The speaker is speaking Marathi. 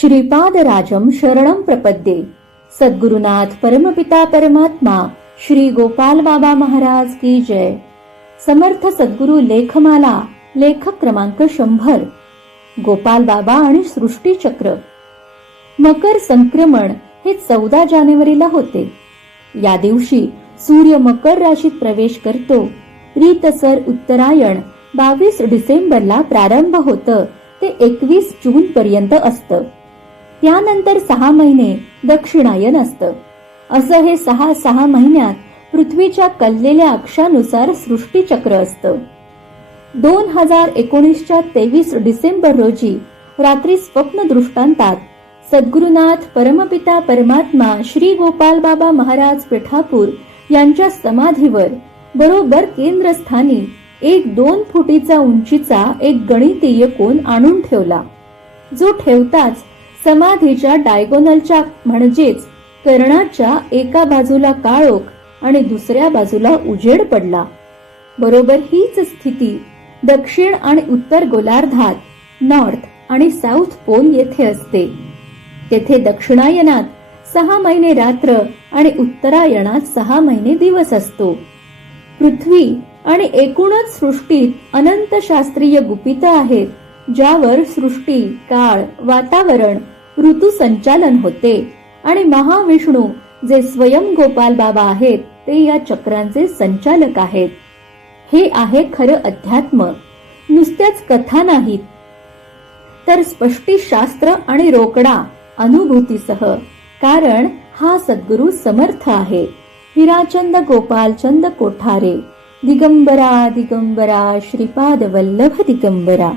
श्रीपादराजम शरणम प्रपद्ये। सद्गुरुनाथ परमपिता परमात्मा श्री गोपाल बाबा महाराज की जय। समर्थ सद्गुरु लेखमाला लेखक क्रमांक शंभर। गोपाल बाबा आणि सृष्टीचक्र मकर संक्रमण हे चौदा जानेवारीला होते। या दिवशी सूर्य मकर राशीत प्रवेश करतो। रीतसर उत्तरायण बावीस डिसेंबरला प्रारंभ होतं ते एकवीस जून पर्यंत असतं। त्यानंतर सहा महिने दक्षिणायन असतं. असं हे सहा सहा महिन्यात पृथ्वीच्या कललेल्या अक्षानुसार सृष्टीचक्र असतं. दोन हजार एकोणीसच्या तेवीस डिसेंबर रोजी रात्री स्वप्न दृष्टांतात सद्गुरुनाथ परमपिता परमात्मा श्री गोपाल बाबा महाराज पिठापूर यांच्या समाधीवर बरोबर केंद्रस्थानी एक दोन फुटीचा उंचीचा एक गणितीय कोण आणून ठेवला. जो ठेवताच समाधीच्या डायगोनलच्या म्हणजेच कर्णाच्या एका बाजूला काळोख आणि दुसऱ्या बाजूला उजेड पडला. बरोबर हीच स्थिती दक्षिण आणि उत्तर गोलार्धात नॉर्थ आणि साऊथ पोल येथे असते. तेथे दक्षिणायनात सहा महिने रात्र आणि उत्तरायणात सहा महिने दिवस असतो. पृथ्वी आणि एकूणच सृष्टीत अनंत शास्त्रीय गुपित आहेत. ज्यावर सृष्टी काळ वातावरण ऋतू संचालन होते आणि महाविष्णू जे स्वयं गोपाल बाबा आहेत ते या चक्रांचे संचालक आहेत. हे आहे खरं अध्यात्म. नुसत्याच कथा नाहीत. तर स्पष्टी शास्त्र आणि रोकडा अनुभूतीसह कारण हा सद्गुरु समर्थ आहे. हिराचंद गोपालचंद कोठारे दिगंबरा दिगंबरा श्रीपाद वल्लभ दिगंबरा.